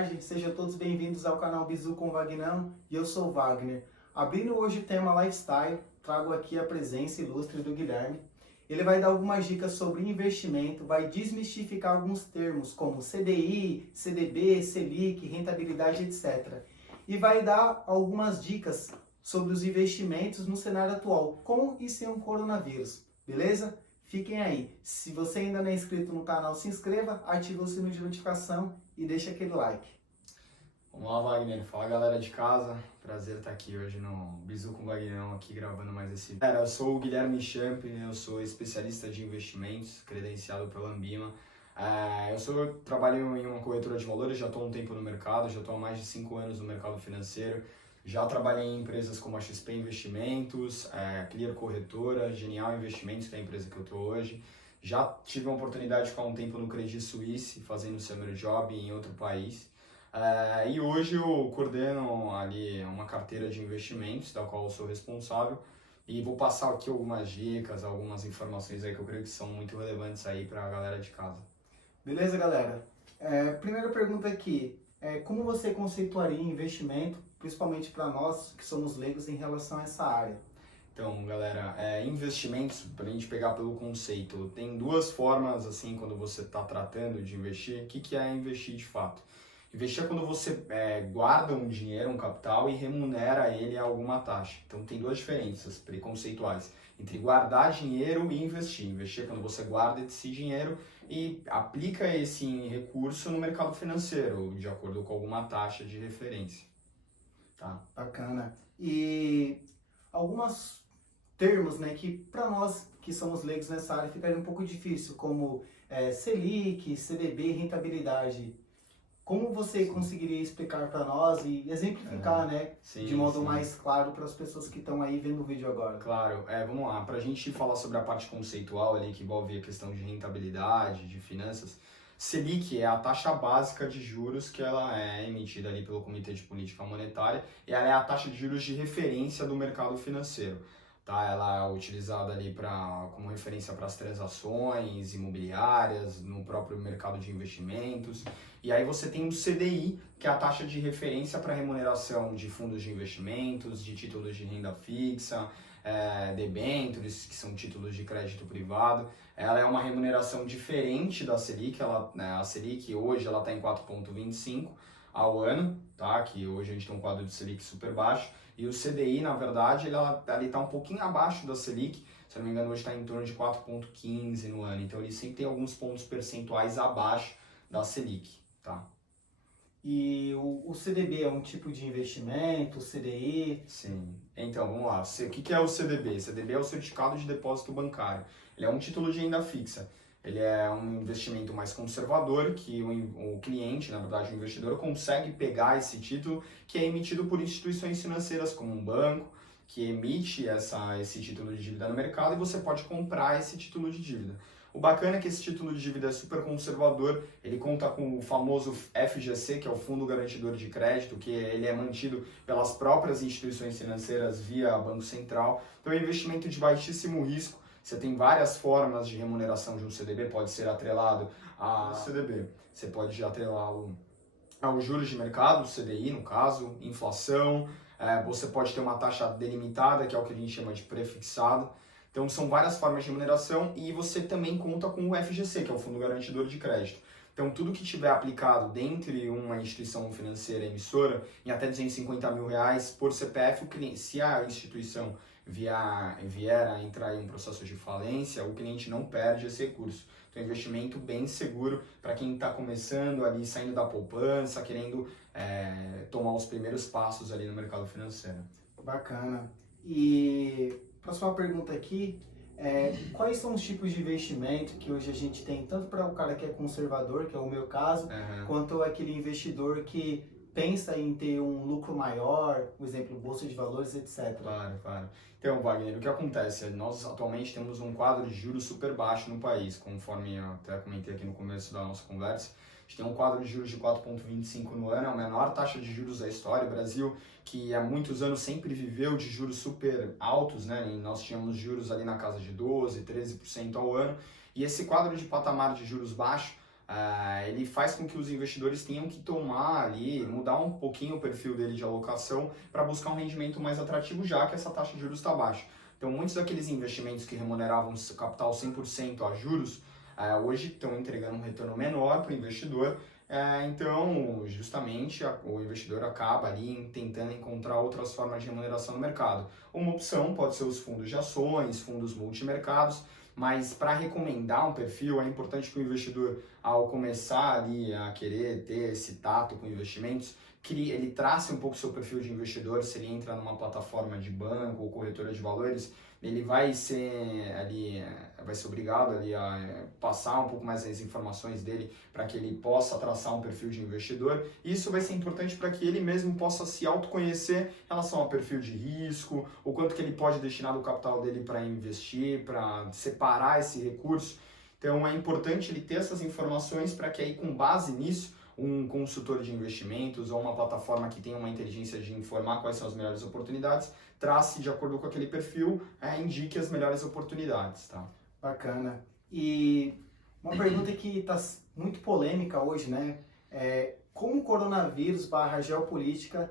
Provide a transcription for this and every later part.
tarde, sejam todos bem-vindos ao canal Bizu com Vagnão e eu sou o Wagner. Abrindo hoje o tema Lifestyle, trago aqui a presença ilustre do Guilherme. Ele vai dar algumas dicas sobre investimento, vai desmistificar alguns termos como CDI, CDB, Selic, rentabilidade, etc. E vai dar algumas dicas sobre os investimentos no cenário atual, com e sem o coronavírus, beleza? Fiquem aí. Se você ainda não é inscrito no canal, se inscreva, ative o sino de notificação e deixa aquele like. Vamos lá, Wagner. Fala, galera de casa. Prazer estar aqui hoje no Bizu com o Vagnão, aqui gravando mais esse vídeo. Eu sou o Guilherme Champ, eu sou especialista de investimentos, credenciado pela Ambima. Trabalho em uma corretora de valores, já estou há um tempo no mercado, já estou há mais de 5 anos no mercado financeiro. Já trabalhei em empresas como a XP Investimentos, Clear Corretora, Genial Investimentos, que é a empresa que eu estou hoje. Já tive a oportunidade de ficar um tempo no Credit Suisse, fazendo summer job em outro país. E hoje eu coordeno ali uma carteira de investimentos, da qual eu sou responsável. E vou passar aqui algumas dicas, algumas informações aí que eu creio que são muito relevantes aí para a galera de casa. Beleza, galera? Primeira pergunta aqui, como você conceituaria investimento, principalmente para nós que somos leigos em relação a essa área? Então, galera, investimentos, para a gente pegar pelo conceito, tem duas formas, assim, quando você está tratando de investir. O que é investir de fato? Investir é quando você guarda um dinheiro, um capital e remunera ele a alguma taxa. Então, tem duas diferenças preconceituais entre guardar dinheiro e investir. Investir é quando você guarda esse dinheiro e aplica esse recurso no mercado financeiro, de acordo com alguma taxa de referência. Tá? Bacana. E alguns termos, né, que para nós que somos leigos nessa área ficaria um pouco difícil, como Selic, CDB, rentabilidade. Como você conseguiria explicar para nós e exemplificar, né, sim, de modo sim. mais claro para as pessoas que estão aí vendo o vídeo agora? Claro, vamos lá. Para a gente falar sobre a parte conceitual ali, que envolve a questão de rentabilidade, de finanças, Selic é a taxa básica de juros que ela é emitida ali pelo Comitê de Política Monetária e ela é a taxa de juros de referência do mercado financeiro. Tá? Ela é utilizada ali como referência para as transações imobiliárias, no próprio mercado de investimentos. E aí você tem o CDI, que é a taxa de referência para remuneração de fundos de investimentos, de títulos de renda fixa, debêntures, que são títulos de crédito privado. Ela é uma remuneração diferente da Selic. A Selic hoje está em 4,25 ao ano, tá? Que hoje a gente tem um quadro de Selic super baixo. E o CDI, na verdade, ele está um pouquinho abaixo da Selic. Se eu não me engano, hoje está em torno de 4,15 no ano. Então ele sempre tem alguns pontos percentuais abaixo da Selic. Tá. E o CDB é um tipo de investimento, o CDI? Sim. Então, vamos lá. O que é o CDB? CDB é o Certificado de Depósito Bancário. Ele é um título de renda fixa. Ele é um investimento mais conservador que o cliente, na verdade o investidor, consegue pegar esse título que é emitido por instituições financeiras como um banco, que emite esse título de dívida no mercado e você pode comprar esse título de dívida. O bacana é que esse título de dívida é super conservador, ele conta com o famoso FGC, que é o Fundo Garantidor de Crédito, que ele é mantido pelas próprias instituições financeiras via Banco Central. Então é um investimento de baixíssimo risco. Você tem várias formas de remuneração de um CDB, pode ser atrelado a CDB, você pode atrelá-lo aos juros de mercado, CDI no caso, inflação, você pode ter uma taxa delimitada, que é o que a gente chama de prefixado. Então são várias formas de remuneração e você também conta com o FGC, que é o Fundo Garantidor de Crédito. Então tudo que tiver aplicado dentro de uma instituição financeira emissora, em até R$250 mil por CPF, se a instituição vier a entrar em um processo de falência, o cliente não perde esse recurso. Então é um investimento bem seguro para quem está começando ali, saindo da poupança, querendo tomar os primeiros passos ali no mercado financeiro. Bacana. E próxima pergunta aqui, quais são os tipos de investimento que hoje a gente tem, tanto para o cara que é conservador, que é o meu caso, quanto aquele investidor que pensa em ter um lucro maior, por exemplo, bolsa de valores, etc. Claro. Então, Wagner, o que acontece? Nós atualmente temos um quadro de juros super baixo no país, conforme eu até comentei aqui no começo da nossa conversa. A gente tem um quadro de juros de 4,25 no ano, é a menor taxa de juros da história. O Brasil, que há muitos anos sempre viveu de juros super altos, né? E nós tínhamos juros ali na casa de 12%, 13% ao ano. E esse quadro de patamar de juros baixo ele faz com que os investidores tenham que tomar ali, mudar um pouquinho o perfil dele de alocação para buscar um rendimento mais atrativo, já que essa taxa de juros está baixa. Então, muitos daqueles investimentos que remuneravam capital 100% a juros, hoje estão entregando um retorno menor para o investidor. Então, justamente, o investidor acaba ali tentando encontrar outras formas de remuneração no mercado. Uma opção pode ser os fundos de ações, fundos multimercados, mas para recomendar um perfil, é importante que o investidor, ao começar ali a querer ter esse tato com investimentos, ele trace um pouco o seu perfil de investidor. Se ele entra numa plataforma de banco ou corretora de valores, ele vai ser obrigado ali a passar um pouco mais as informações dele para que ele possa traçar um perfil de investidor. Isso vai ser importante para que ele mesmo possa se autoconhecer em relação ao perfil de risco, o quanto que ele pode destinar do capital dele para investir, para separar esse recurso. Então é importante ele ter essas informações para que aí, com base nisso, um consultor de investimentos ou uma plataforma que tenha uma inteligência de informar quais são as melhores oportunidades, trace de acordo com aquele perfil, indique as melhores oportunidades, tá? Bacana. E uma pergunta que está muito polêmica hoje, né? Como o coronavírus / geopolítica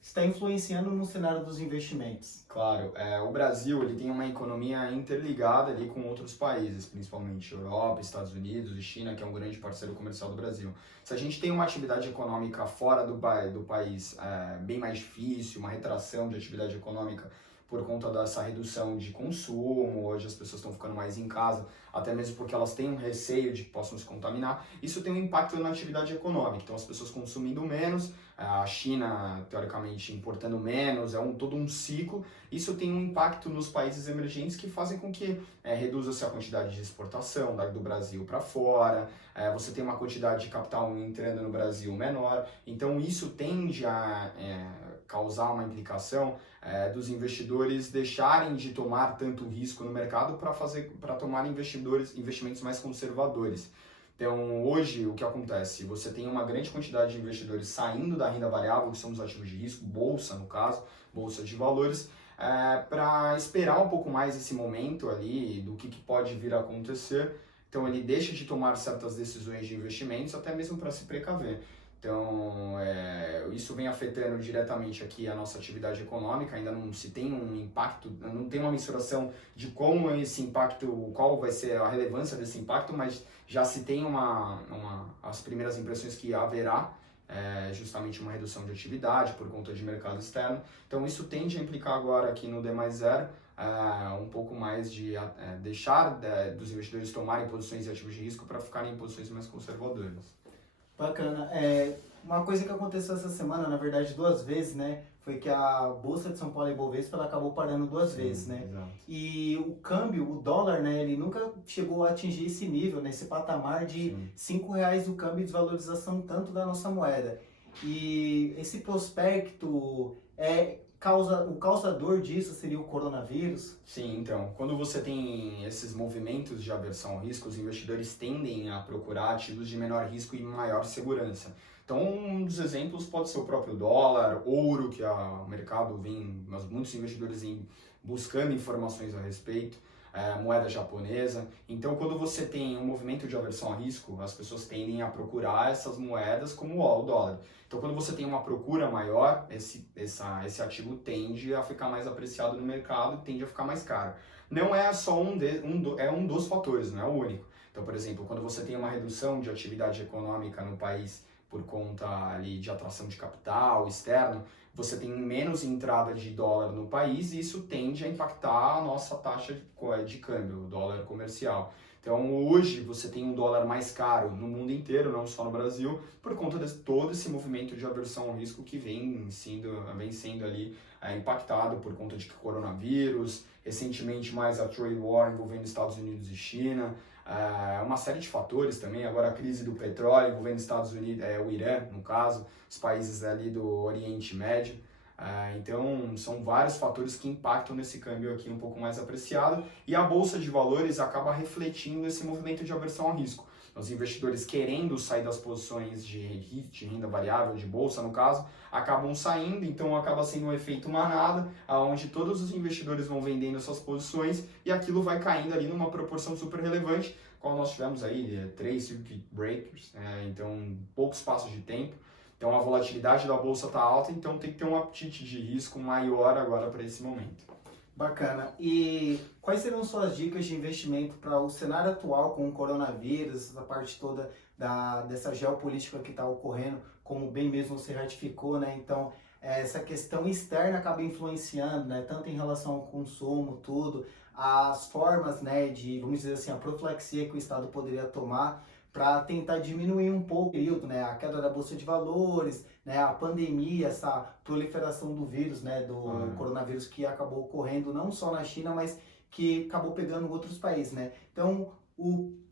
está influenciando no cenário dos investimentos? Claro, o Brasil ele tem uma economia interligada ali com outros países, principalmente Europa, Estados Unidos e China, que é um grande parceiro comercial do Brasil. Se a gente tem uma atividade econômica fora do país bem mais difícil, uma retração de atividade econômica por conta dessa redução de consumo, hoje as pessoas estão ficando mais em casa, até mesmo porque elas têm um receio de que possam se contaminar, isso tem um impacto na atividade econômica. Então as pessoas consumindo menos, a China teoricamente importando menos, todo um ciclo. Isso tem um impacto nos países emergentes que fazem com que reduza-se a quantidade de exportação do Brasil para fora, você tem uma quantidade de capital entrando no Brasil menor, então isso tende a causar uma implicação dos investidores deixarem de tomar tanto risco no mercado para tomar investimentos mais conservadores. Então, hoje, o que acontece? Você tem uma grande quantidade de investidores saindo da renda variável, que são os ativos de risco, bolsa no caso, bolsa de valores, para esperar um pouco mais esse momento ali do que pode vir a acontecer. Então, ele deixa de tomar certas decisões de investimentos, até mesmo para se precaver. Então, isso vem afetando diretamente aqui a nossa atividade econômica. Ainda não se tem um impacto, não tem uma mensuração de como esse impacto, qual vai ser a relevância desse impacto, mas já se tem as primeiras impressões que haverá justamente uma redução de atividade por conta de mercado externo. Então, isso tende a implicar agora aqui no D+0 um pouco mais de deixar dos investidores tomarem posições de ativos de risco para ficarem em posições mais conservadoras. Bacana. Uma coisa que aconteceu essa semana, na verdade 2 vezes, né? Foi que a Bolsa de São Paulo e Bovespa ela acabou parando 2 vezes, né? Exato. E o câmbio, o dólar, né? Ele nunca chegou a atingir esse nível, né? Esse patamar de R$5 do câmbio e desvalorização tanto da nossa moeda. E esse prospecto o causador disso seria o coronavírus? Sim, então, quando você tem esses movimentos de aversão ao risco, os investidores tendem a procurar ativos de menor risco e maior segurança. Então, um dos exemplos pode ser o próprio dólar, ouro, que o mercado muitos investidores vêm buscando informações a respeito, moeda japonesa. Então, quando você tem um movimento de aversão a risco, as pessoas tendem a procurar essas moedas como o dólar. Então, quando você tem uma procura maior, esse ativo tende a ficar mais apreciado no mercado, tende a ficar mais caro. Não é só um dos fatores, não é o único. Então, por exemplo, quando você tem uma redução de atividade econômica no país por conta ali de atração de capital externo, você tem menos entrada de dólar no país e isso tende a impactar a nossa taxa de câmbio, o dólar comercial. Então hoje você tem um dólar mais caro no mundo inteiro, não só no Brasil, por conta de todo esse movimento de aversão ao risco que vem sendo ali impactado por conta de coronavírus, recentemente mais a trade war envolvendo Estados Unidos e China, uma série de fatores também, agora a crise do petróleo envolvendo Estados Unidos, o Irã, no caso, os países ali do Oriente Médio. Então, são vários fatores que impactam nesse câmbio aqui um pouco mais apreciado, e a Bolsa de Valores acaba refletindo esse movimento de aversão ao risco. Os investidores querendo sair das posições de renda variável, de bolsa no caso, acabam saindo, então acaba sendo um efeito manada, onde todos os investidores vão vendendo essas posições e aquilo vai caindo ali numa proporção super relevante, qual nós tivemos aí 3 circuit breakers, então poucos passos de tempo. Então a volatilidade da bolsa está alta, então tem que ter um apetite de risco maior agora para esse momento. Bacana. E quais seriam suas dicas de investimento para o cenário atual com o coronavírus, essa parte toda dessa geopolítica que está ocorrendo, como bem mesmo você ratificou, né? Então, essa questão externa acaba influenciando, né? Tanto em relação ao consumo, tudo, as formas, né, de, vamos dizer assim, a profilaxia que o Estado poderia tomar para tentar diminuir um pouco o período, né, a queda da bolsa de valores, né, a pandemia, essa proliferação do vírus, né, do coronavírus que acabou ocorrendo não só na China, mas que acabou pegando outros países, né? Então,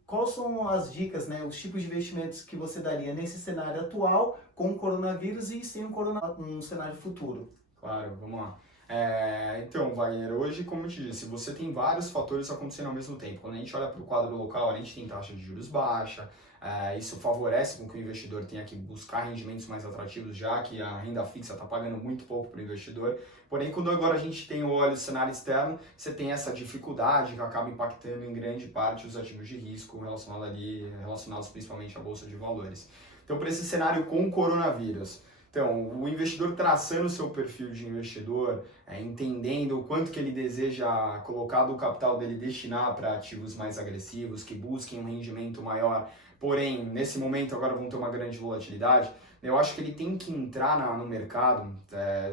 quais são as dicas, né, os tipos de investimentos que você daria nesse cenário atual com o coronavírus e sem um cenário futuro? Claro, vamos lá. Então, Wagner, hoje, como eu te disse, você tem vários fatores acontecendo ao mesmo tempo. Quando a gente olha para o quadro local, a gente tem taxa de juros baixa, isso favorece com que o investidor tenha que buscar rendimentos mais atrativos, já que a renda fixa está pagando muito pouco para o investidor. Porém, quando agora a gente tem o olho do cenário externo, você tem essa dificuldade que acaba impactando em grande parte os ativos de risco relacionados principalmente à Bolsa de Valores. Então, para esse cenário com o coronavírus, então, o investidor traçando o seu perfil de investidor, entendendo o quanto que ele deseja colocar do capital dele, destinar para ativos mais agressivos, que busquem um rendimento maior, porém, nesse momento agora vão ter uma grande volatilidade, eu acho que ele tem que entrar no mercado,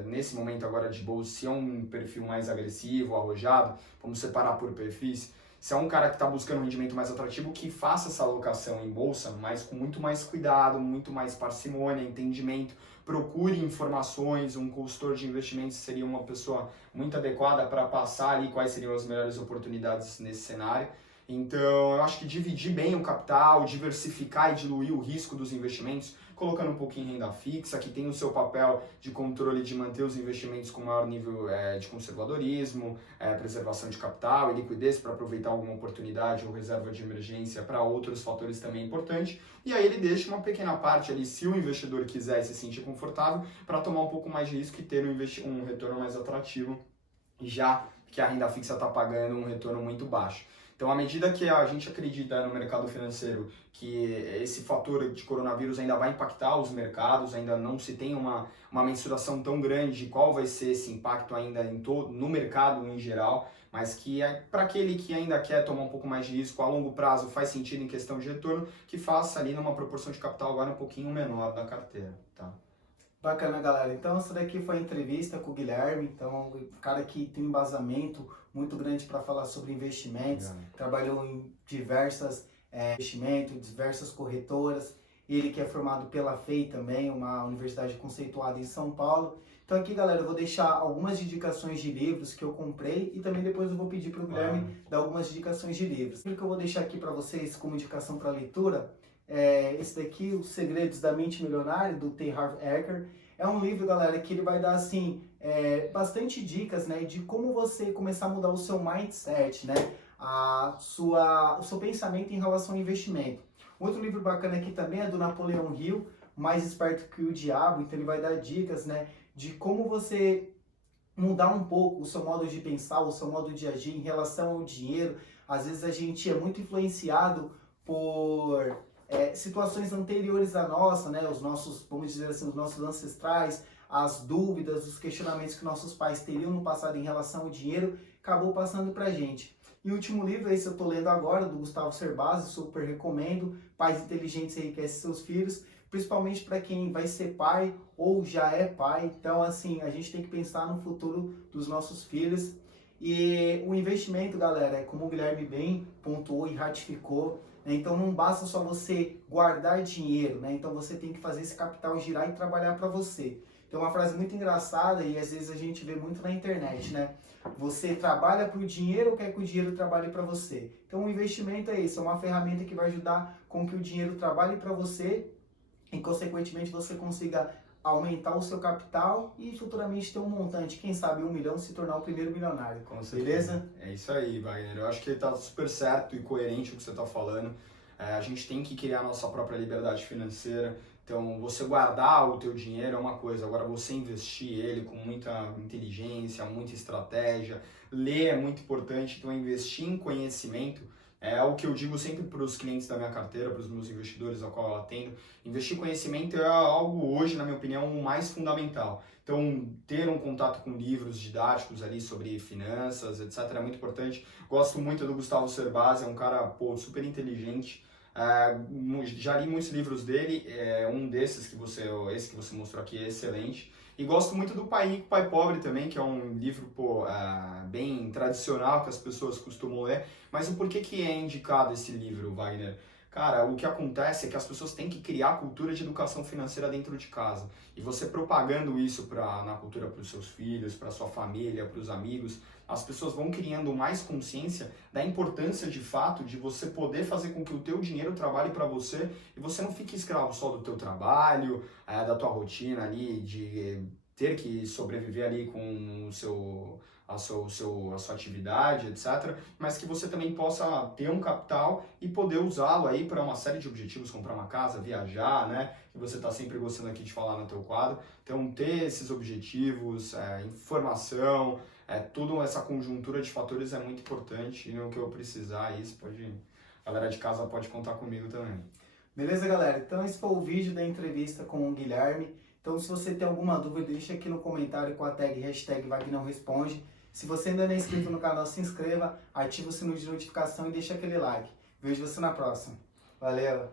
nesse momento agora de bolsa, se é um perfil mais agressivo, arrojado, vamos separar por perfis. Se é um cara que está buscando um rendimento mais atrativo, que faça essa alocação em bolsa, mas com muito mais cuidado, muito mais parcimônia, entendimento, procure informações, um consultor de investimentos seria uma pessoa muito adequada para passar ali quais seriam as melhores oportunidades nesse cenário. Então, eu acho que dividir bem o capital, diversificar e diluir o risco dos investimentos, colocando um pouquinho em renda fixa, que tem o seu papel de controle de manter os investimentos com maior nível de conservadorismo, preservação de capital e liquidez para aproveitar alguma oportunidade ou reserva de emergência para outros fatores também importantes. E aí ele deixa uma pequena parte ali, se o investidor quiser se sentir confortável, para tomar um pouco mais de risco e ter um retorno mais atrativo, já que a renda fixa está pagando um retorno muito baixo. Então, à medida que a gente acredita no mercado financeiro que esse fator de coronavírus ainda vai impactar os mercados, ainda não se tem uma mensuração tão grande de qual vai ser esse impacto ainda no mercado em geral, mas que para aquele que ainda quer tomar um pouco mais de risco a longo prazo, faz sentido em questão de retorno, que faça ali numa proporção de capital agora um pouquinho menor da carteira, tá? Bacana, galera. Então, essa daqui foi a entrevista com o Guilherme. Então, um cara que tem um embasamento muito grande para falar sobre investimentos. Trabalhou em diversas investimentos, diversas corretoras. Ele que é formado pela FEI também, uma universidade conceituada em São Paulo. Então, aqui, galera, eu vou deixar algumas indicações de livros que eu comprei e também depois eu vou pedir para o Guilherme dar algumas indicações de livros. O que eu vou deixar aqui para vocês como indicação para leitura esse daqui, Os Segredos da Mente Milionária, do T. Harv Eker. É um livro, galera, que ele vai dar, assim, bastante dicas, né, de como você começar a mudar o seu mindset, né, o seu pensamento em relação ao investimento. Outro livro bacana aqui também é do Napoleão Hill, Mais Esperto que o Diabo. Então ele vai dar dicas, né, de como você mudar um pouco o seu modo de pensar, o seu modo de agir em relação ao dinheiro. Às vezes a gente é muito influenciado por situações anteriores à nossa, né, os nossos, vamos dizer assim, os nossos ancestrais, as dúvidas, os questionamentos que nossos pais teriam no passado em relação ao dinheiro, acabou passando pra gente. E o último livro, esse eu tô lendo agora, do Gustavo Cerbasi, super recomendo, Pais Inteligentes Enriquecem Seus Filhos, principalmente para quem vai ser pai ou já é pai. Então, assim, a gente tem que pensar no futuro dos nossos filhos. E o investimento, galera, como o Guilherme bem pontuou e ratificou, né? Então não basta só você guardar dinheiro, né? Então você tem que fazer esse capital girar e trabalhar para você. Tem uma frase muito engraçada e às vezes a gente vê muito na internet, né? Você trabalha para o dinheiro ou quer que o dinheiro trabalhe para você? Então o investimento é isso, é uma ferramenta que vai ajudar com que o dinheiro trabalhe para você e consequentemente você consiga aumentar o seu capital e futuramente ter um montante, quem sabe 1 milhão, se tornar o primeiro milionário. Com certeza. Beleza? É isso aí, Wagner. Eu acho que tá super certo e coerente o que você está falando. A gente tem que criar a nossa própria liberdade financeira. Então, você guardar o teu dinheiro é uma coisa, agora você investir ele com muita inteligência, muita estratégia, ler é muito importante. Então, investir em conhecimento é o que eu digo sempre para os clientes da minha carteira, para os meus investidores ao qual eu atendo. Investir em conhecimento é algo hoje, na minha opinião, o mais fundamental. Então, ter um contato com livros didáticos ali sobre finanças, etc., é muito importante. Gosto muito do Gustavo Cerbasi, é um cara super inteligente. Já li muitos livros dele, um desses esse que você mostrou aqui é excelente. E gosto muito do Pai Rico, Pai Pobre também, que é um livro bem tradicional que as pessoas costumam ler. Mas o porquê que é indicado esse livro, Wagner? Cara, o que acontece é que as pessoas têm que criar a cultura de educação financeira dentro de casa. E você propagando isso na cultura para os seus filhos, para sua família, para os amigos, as pessoas vão criando mais consciência da importância de fato de você poder fazer com que o teu dinheiro trabalhe para você e você não fique escravo só do teu trabalho, da tua rotina ali, de ter que sobreviver ali com a sua atividade, etc. Mas que você também possa ter um capital e poder usá-lo aí para uma série de objetivos, comprar uma casa, viajar, né? Que você está sempre gostando aqui de falar no teu quadro. Então, ter esses objetivos, informação, toda essa conjuntura de fatores é muito importante. E no que eu precisar, a galera de casa pode contar comigo também. Beleza, galera? Então esse foi o vídeo da entrevista com o Guilherme. Então se você tem alguma dúvida, deixa aqui no comentário com a tag #VagNãoResponde. Se você ainda não é inscrito no canal, se inscreva, ativa o sino de notificação e deixa aquele like. Vejo você na próxima. Valeu!